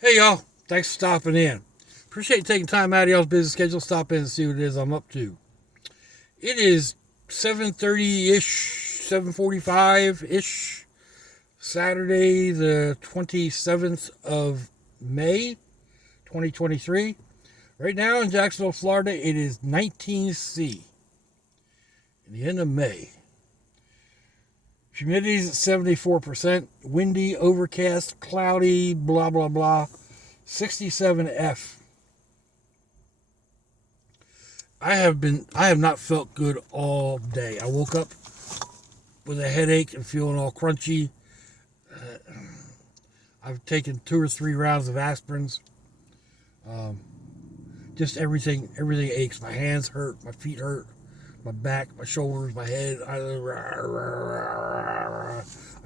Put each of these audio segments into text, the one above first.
Hey y'all, thanks for stopping in. Appreciate you taking time out of y'all's busy schedule. Stop in and see what it is I'm up to. It is 7:30 ish, 7:45 ish, Saturday the 27th of May, 2023. Right now in Jacksonville, Florida, it is 19°C in the end of May. Humidity is at 74%, windy, overcast, cloudy, blah blah blah. 67F. I have not felt good all day. I woke up with a headache and feeling all crunchy. I've taken 2 or 3 rounds of aspirins. Um, just everything aches. My hands hurt, my feet hurt, my back, my shoulders, my head. I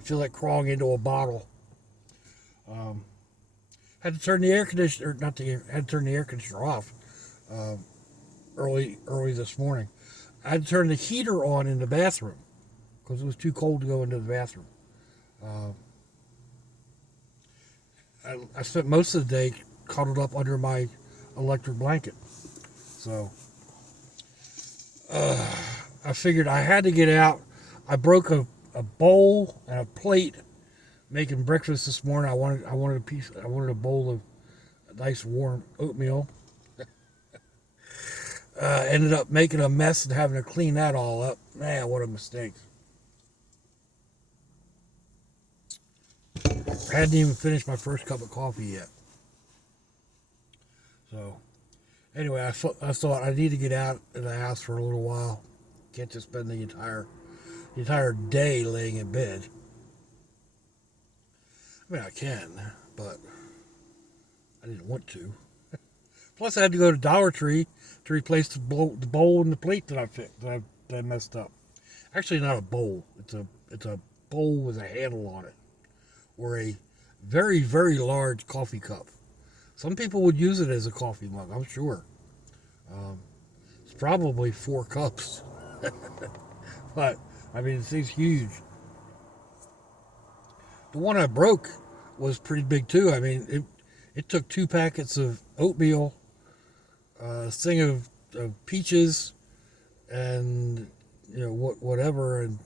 feel like crawling into a bottle. Um, had to turn the air conditioner, not the air, had to turn the air conditioner off early this morning. I had to turn the heater on in the bathroom because it was too cold to go into the bathroom. Uh, I spent most of the day cuddled up under my electric blanket. So I figured I had to get out. I broke a bowl and a plate making breakfast this morning. I wanted a bowl of nice warm oatmeal. Ended up making a mess and having to clean that all up. Man, what a mistake. I hadn't even finished my first cup of coffee yet. So, anyway, I thought I need to get out of the house for a little while. Can't just spend the entire day laying in bed. I mean, I can, but I didn't want to. Plus, I had to go to Dollar Tree to replace the bowl and the plate that I messed up. Actually, not a bowl. It's a bowl with a handle on it, or a very very large coffee cup. Some people would use it as a coffee mug. I'm sure. Um, it's probably 4 cups, but I mean, the thing's huge. The one I broke was pretty big too. I mean, it took 2 packets of oatmeal, a thing of peaches, and whatever, and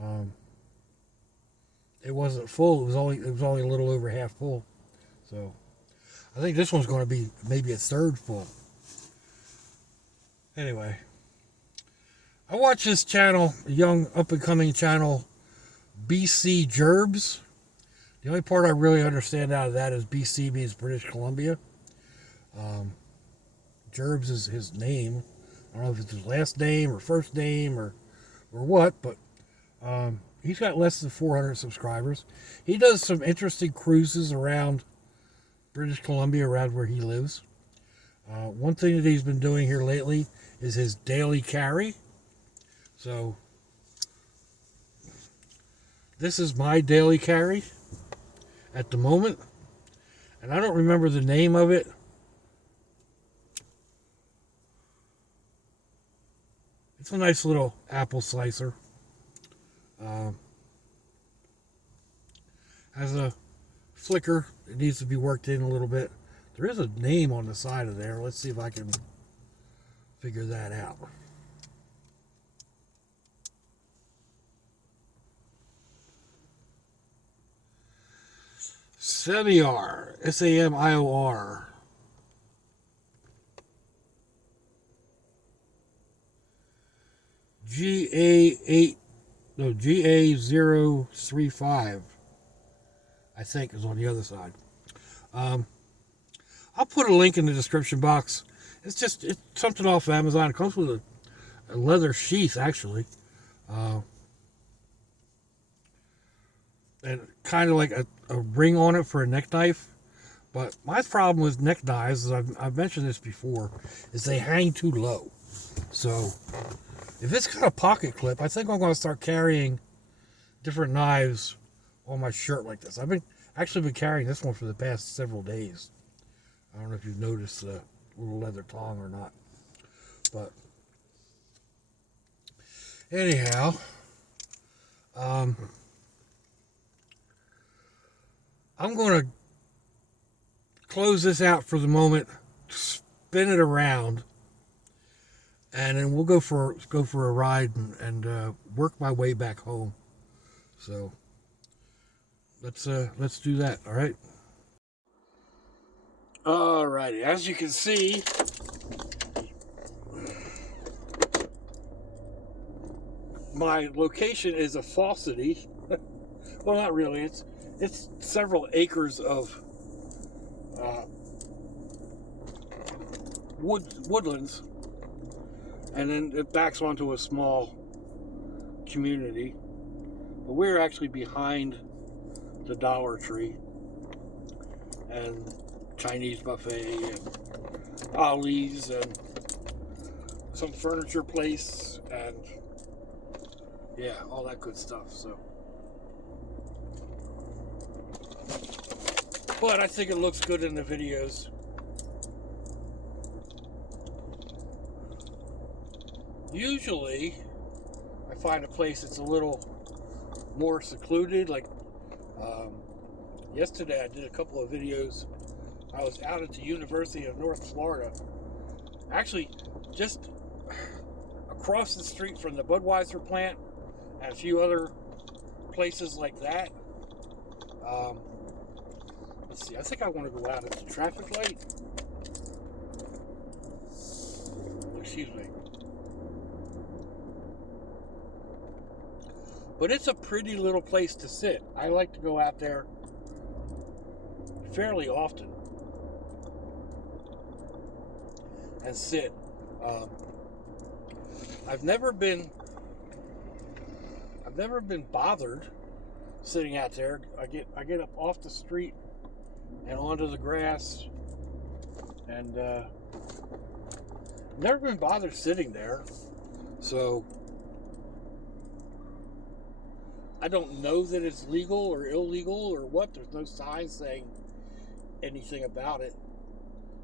um, it wasn't full. It was only a little over half full. So I think this one's going to be maybe a third full. Anyway, I watch this channel, a young up and coming channel, BC Jerbs. The only part I really understand out of that is BC means British Columbia. Um, Jerbs is his name. I don't know if it's his last name or first name or what, but he's got less than 400 subscribers. He does some interesting cruises around British Columbia, around where he lives. One thing that he's been doing here lately is his daily carry. So this is my daily carry at the moment, and I don't remember the name of it. It's a nice little apple slicer. Has a flicker. It needs to be worked in a little bit. There is a name on the side of there. Let's see if I can figure that out. Samior. Samior. GA035, I think, is on the other side. Um, I'll put a link in the description box. It's something off Amazon. It comes with a leather sheath, actually. Uh, and kind of like a ring on it for a neck knife. But my problem with neck knives, as I've mentioned this before, is they hang too low. So if it's got a pocket clip, I think I'm going to start carrying different knives on my shirt like this. I've actually been carrying this one for the past several days. I don't know if you've noticed the little leather tongue or not. But anyhow, I'm going to close this out for the moment, spin it around, and then we'll go for a ride and work my way back home. So let's do that. All right. All righty. As you can see, my location is a falsity. Well, not really. It's several acres of woodlands, and then it backs onto a small community. But we're actually behind the Dollar Tree and Chinese buffet and Ollie's and some furniture place and yeah, all that good stuff. So, but I think it looks good in the videos. Usually I find a place that's a little more secluded. Like yesterday I did a couple of videos. I was out at the University of North Florida, actually just across the street from the Budweiser plant and a few other places like that. Let's see, I think I want to go out at the traffic light. Excuse me. But it's a pretty little place to sit. I like to go out there fairly often and sit. I've never been bothered sitting out there. I get up off the street and onto the grass, and never been bothered sitting there. So I don't know that it's legal or illegal or what. There's no sign saying anything about it.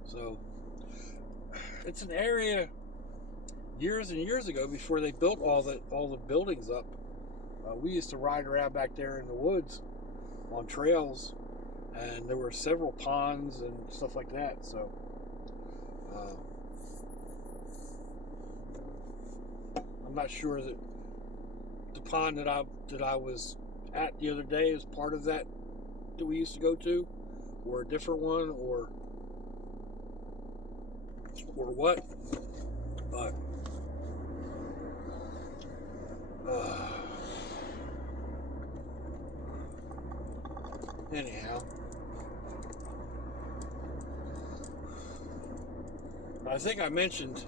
So it's an area years and years ago, before they built all the buildings up. We used to ride around back there in the woods on trails, and there were several ponds and stuff like that. So I'm not sure that the pond that I was at the other day is part of that we used to go to, or a different one, or what. But anyhow, I think I mentioned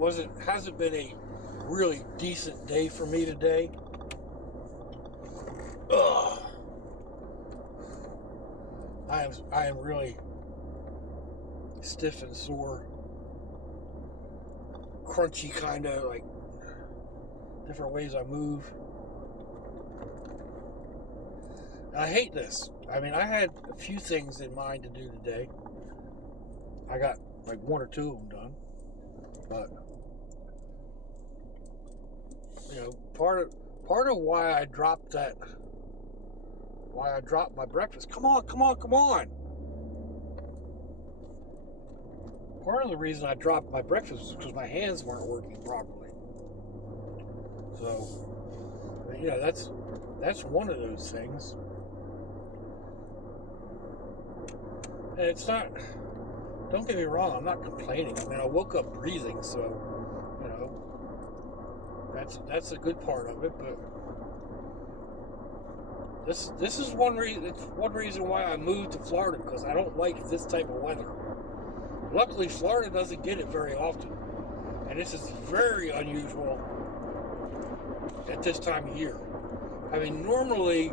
it hasn't been a really decent day for me today. I am really stiff and sore, crunchy, kind of like different ways I move. And I hate this. I mean, I had a few things in mind to do today. I got like one or two of them done, but you know, part of why I dropped my breakfast. Come on. Part of the reason I dropped my breakfast was because my hands weren't working properly. So, you know, that's one of those things. And it's not, don't get me wrong, I'm not complaining. I mean, I woke up breathing, so, you know, that's a good part of it. But this is one reason why I moved to Florida, because I don't like this type of weather. Luckily, Florida doesn't get it very often, and this is very unusual at this time of year. I mean, normally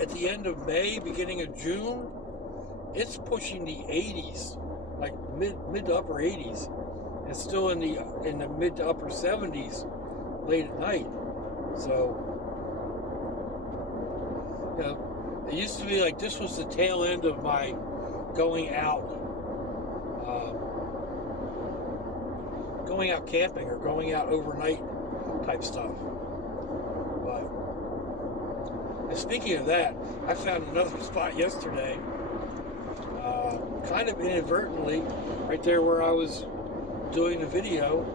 at the end of May, beginning of June, it's pushing the 80s, like mid to upper 80s. It's still in the mid to upper 70s late at night. So, you know, it used to be like this was the tail end of my going out camping or going out overnight type stuff. But I Speaking of that, I found another spot yesterday, kind of inadvertently, right there where I was doing the video.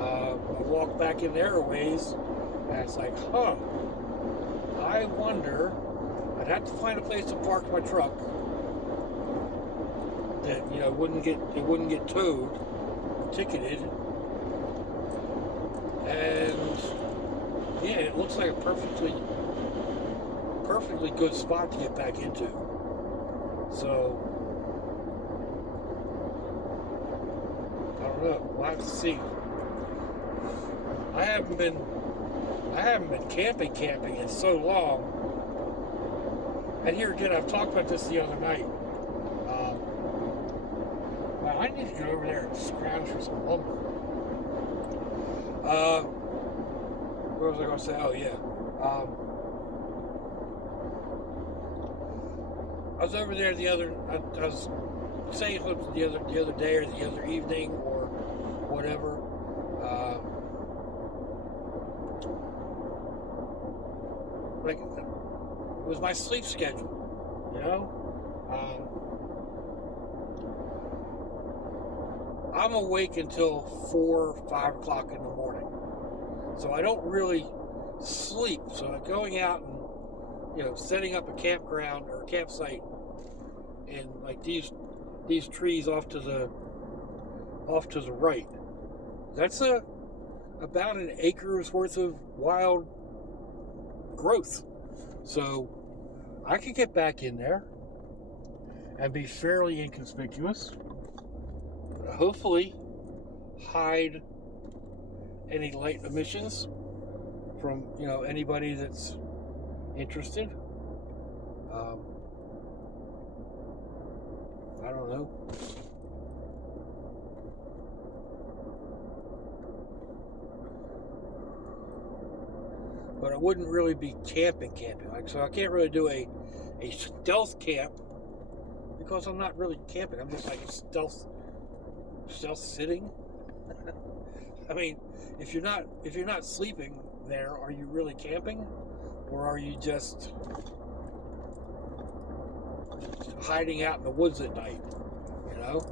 I walked back in there a ways, and it's like, huh, I wonder, I'd have to find a place to park my truck that, you know, wouldn't get towed, ticketed, and yeah, it looks like a perfectly good spot to get back into. So I don't know. We'll have to see. I haven't been camping in so long. And here again, I've talked about this the other night. Well, I need to get over there and scrounge for some lumber. What was I going to say? Oh yeah. I was over there I was saying the other day or the other evening or whatever. Like, it was my sleep schedule, you know? I'm awake until 4 or 5 o'clock in the morning. So I don't really sleep. So going out and, you know, setting up a campground or a campsite in like these trees off to the right. That's about an acre's worth of wild growth. So I could get back in there and be fairly inconspicuous. Hopefully hide any light emissions from, you know, anybody that's interested. I don't know. But it wouldn't really be camping. Like, so I can't really do a stealth camp because I'm not really camping. I'm just like stealth sitting. I mean, if you're not sleeping there, are you really camping, or are you just hiding out in the woods at night? You know,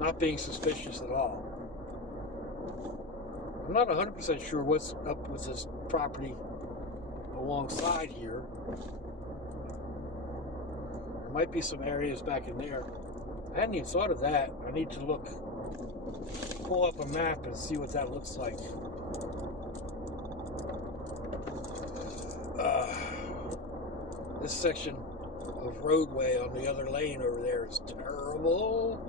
not being suspicious at all. I'm not 100% sure what's up with this property alongside here. There might be some areas back in there. I hadn't even thought of that. I need to pull up a map and see what that looks like. This section of roadway on the other lane over there is terrible.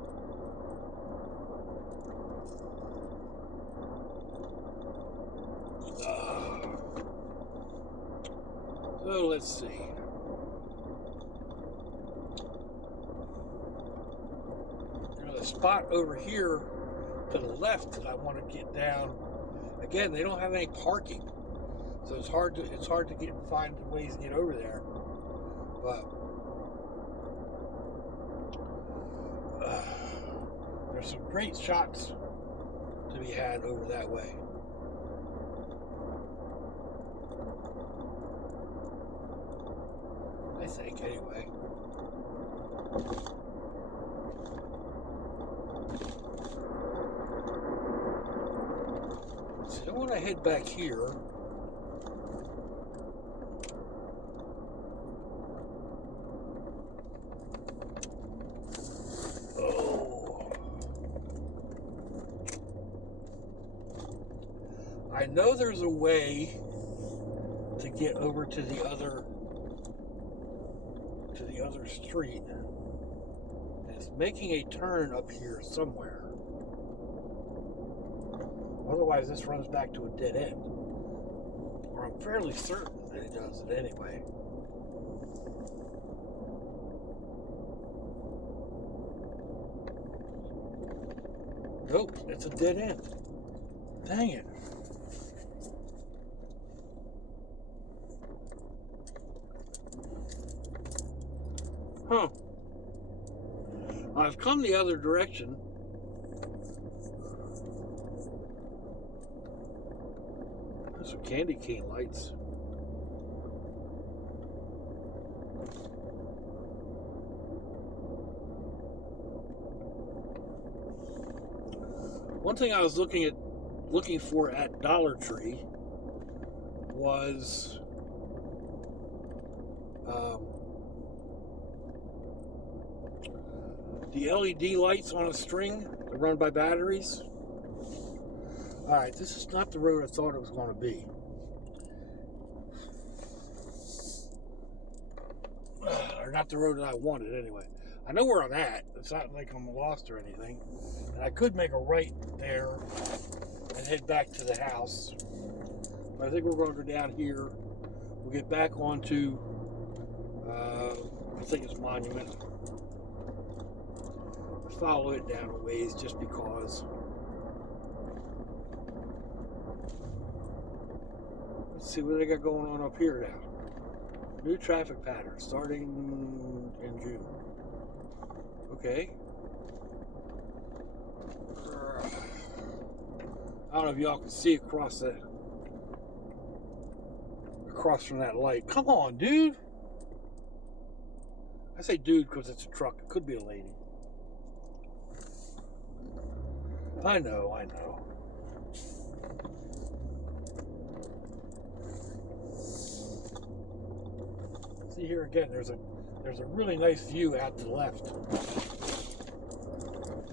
So let's see. There's a spot over here to the left that I want to get down. Again, they don't have any parking, so it's hard to find ways to get over there. But there's some great shots to be had over that way. I think, anyway. So I want to head back here. Oh. I know there's a way to get over to the other street. And it's making a turn up here somewhere. Otherwise, this runs back to a dead end. Or I'm fairly certain that it does it anyway. Nope, it's a dead end. Dang it. Huh. I've come the other direction. There's some candy cane lights. One thing I was looking for at Dollar Tree was the LED lights on a string that run by batteries. Alright, this is not the road I thought it was going to be. Or not the road that I wanted, anyway. I know where I'm at. It's not like I'm lost or anything. And I could make a right there and head back to the house. But I think we're going to go down here. We'll get back onto, I think it's Monument. Follow it down a ways just because. Let's see what they got going on up here now. New traffic pattern starting in June. Okay. I don't know if y'all can see across from that light. Come on, dude. I say dude because it's a truck. It could be a lady. I know. See here again, there's a really nice view out to the left.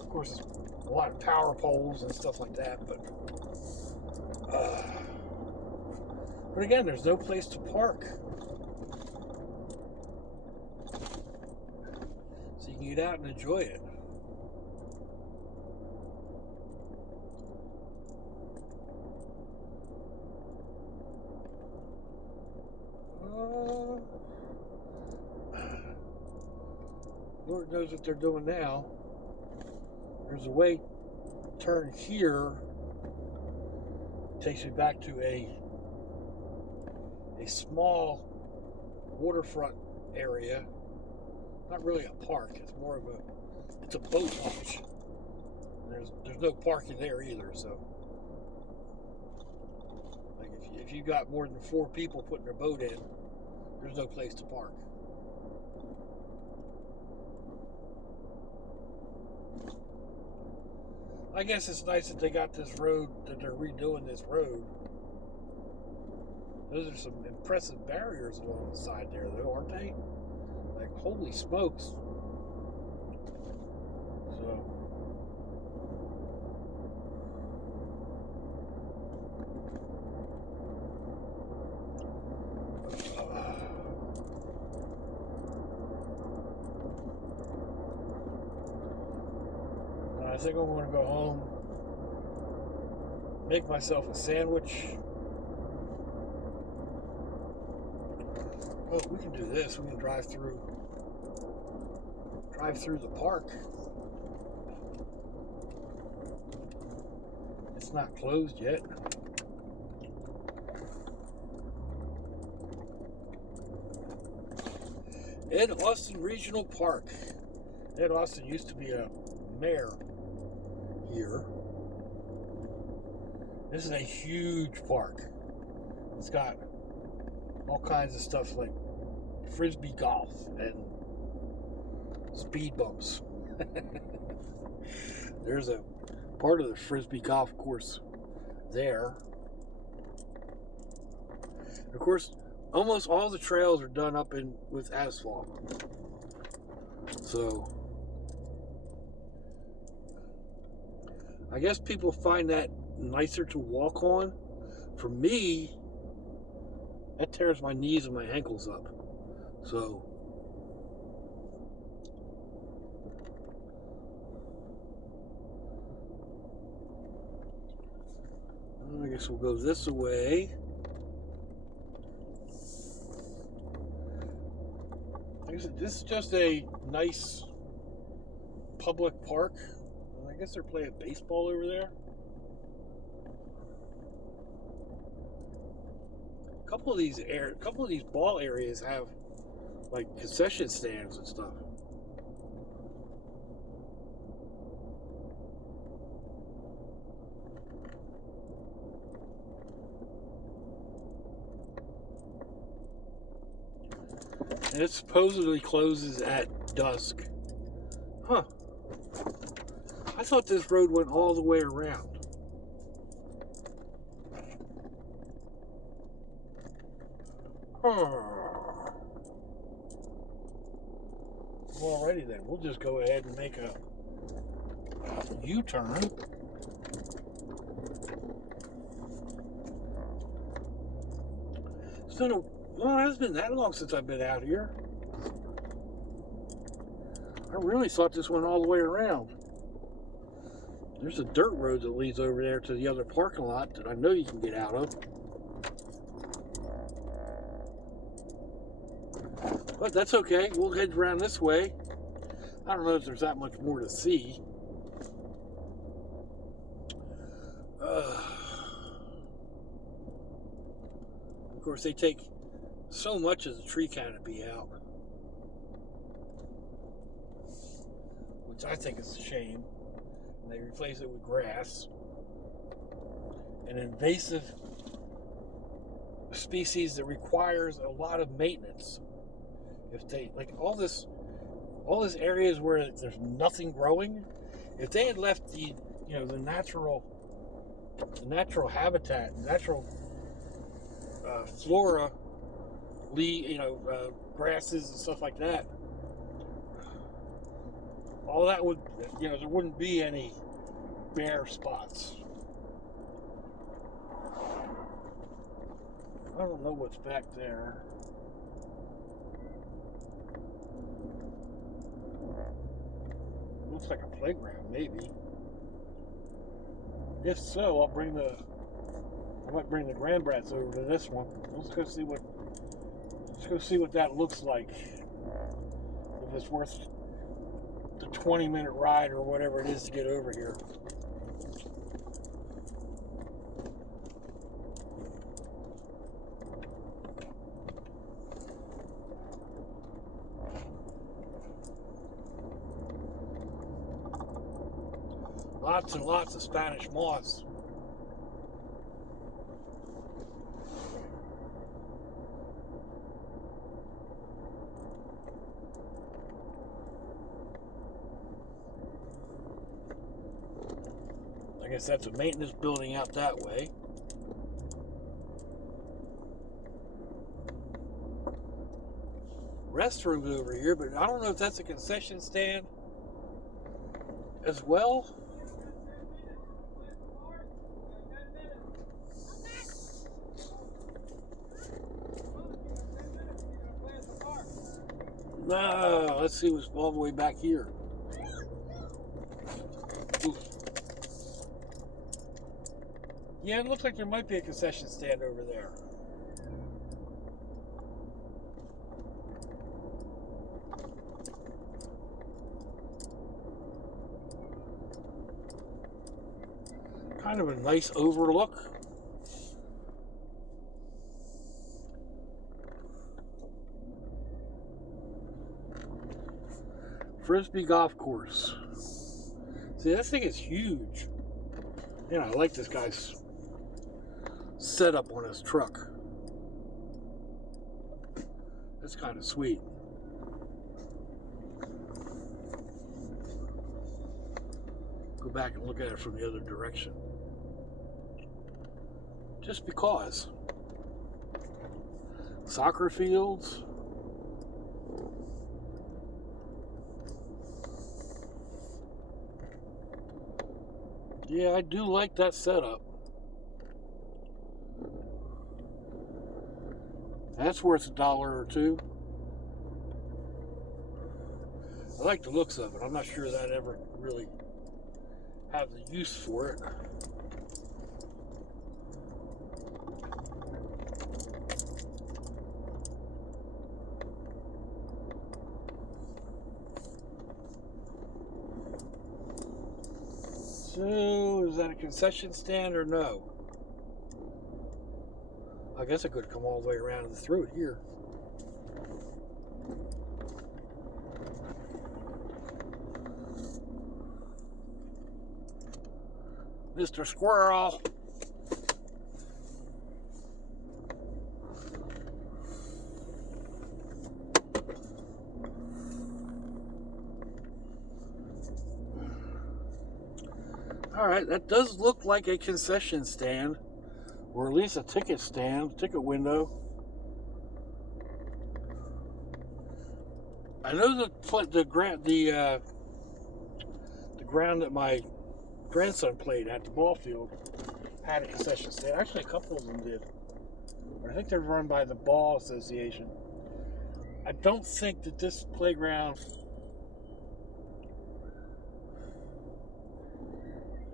Of course, there's a lot of power poles and stuff like that, but again, there's no place to park. So you can get out and enjoy it. Lord knows what they're doing now. There's a way turn here. Takes me back to a small waterfront area. Not really a park. It's more of it's a boat launch. There's no parking there either. So, like if you got more than 4 people putting their boat in, there's no place to park. I guess it's nice that they got this road, that they're redoing this road. Those are some impressive barriers along the side there, though, aren't they? Like, holy smokes. So. I think I'm going to go home, make myself a sandwich. Oh, we can do this. We can drive through the park. It's not closed yet. Ed Austin Regional Park. Ed Austin used to be a mayor here. This is a huge park. It's got all kinds of stuff like frisbee golf and speed bumps. There's a part of the frisbee golf course there. Of course, almost all the trails are done up with asphalt. So I guess people find that nicer to walk on. For me, that tears my knees and my ankles up. So I guess we'll go this way. This is just a nice public park. I guess they're playing baseball over there. A couple of these ball areas have like concession stands and stuff. And it supposedly closes at dusk. Huh. I thought this road went all the way around. Alrighty then, we'll just go ahead and make a U-turn. Well, it hasn't been that long since I've been out here. I really thought this went all the way around. There's a dirt road that leads over there to the other parking lot that I know you can get out of. But that's okay. We'll head around this way. I don't know if there's that much more to see. Of course, they take so much of the tree canopy out, which I think is a shame. And they replace it with grass. An invasive species that requires a lot of maintenance. If they, like all this areas where there's nothing growing, if they had left the natural habitat, natural flora, grasses and stuff like that, all that would, there wouldn't be any bare spots. I don't know what's back there. Looks like a playground, maybe. If so, I might bring the grandbrats over to this one. Let's go see what that looks like. If it's worth the 20-minute ride or whatever it is to get over here. Lots and lots of Spanish moss. I guess that's a maintenance building out that way. Restrooms over here, but I don't know if that's a concession stand as well. No, let's see what's all the way back here. Ooh. Yeah, it looks like there might be a concession stand over there. Kind of a nice overlook. Frisbee golf course. See, this thing is huge. I like this guy's setup on his truck. That's kind of sweet. Go back and look at it from the other direction. Just because. Soccer fields. Yeah, I do like that setup. That's worth $1 or $2. I like the looks of it. I'm not sure that I'd ever really have the use for it. So, is that a concession stand or no? I guess I could come all the way around and through it here. Mr. Squirrel. Alright, that does look like a concession stand, or at least a ticket stand, ticket window. I know the ground that my grandson played at, the ball field, had a concession stand. Actually, a couple of them did. I think they're run by the Ball Association. I don't think that this playground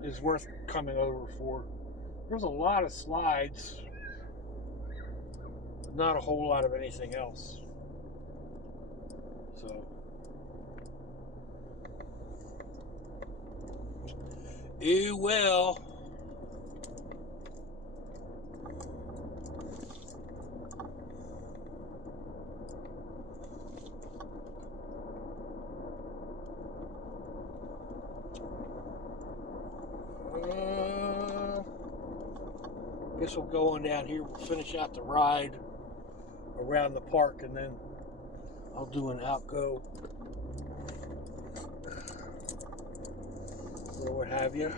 is worth coming over for. There's a lot of slides, but not a whole lot of anything else. So, well. Guess we'll go on down here. We'll finish out the ride around the park, and then I'll do an outgo or what have you.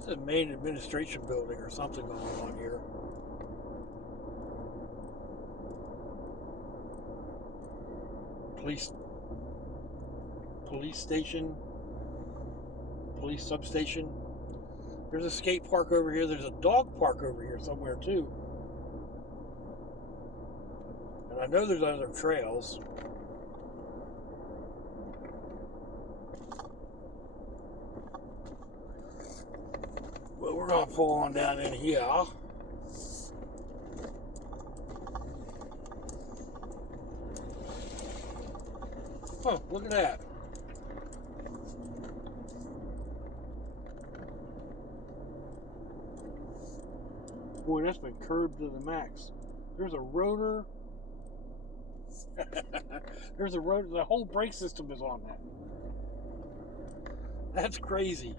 It's a main administration building or something going on here. Police station, police substation. There's a skate park over here. There's a dog park over here somewhere too. And I know there's other trails. Well, we're gonna pull on down in here. Huh, look at that. Boy, that's been curbed to the max. There's a rotor. There's a rotor. The whole brake system is on that. That's crazy.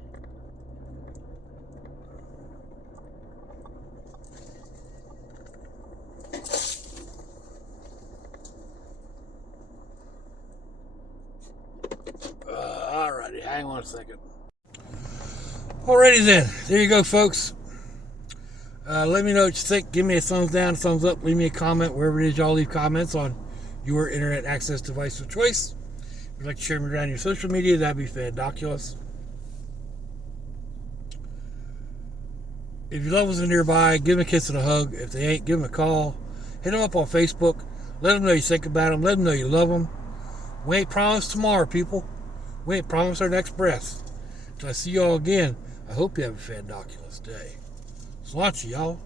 Alrighty, hang on a second. Alrighty then, there you go, folks. Let me know what you think. Give me a thumbs down, thumbs up. Leave me a comment wherever it is y'all leave comments on your internet access device of choice. If you'd like to share me around your social media, that'd be fandoculous. If your loved ones are nearby, give them a kiss and a hug. If they ain't, give them a call. Hit them up on Facebook. Let them know you think about them. Let them know you love them. We ain't promised tomorrow, people. We ain't promised our next breath. Until I see y'all again, I hope you have a fandoculous day. So lots of y'all.